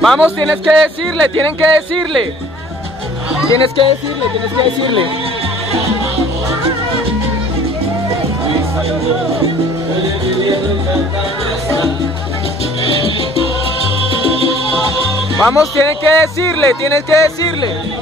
Vamos, tienes que decirle, tienen que decirle. Tienes que decirle, tienes que decirle. Vamos, tienen que decirle, tienes que decirle.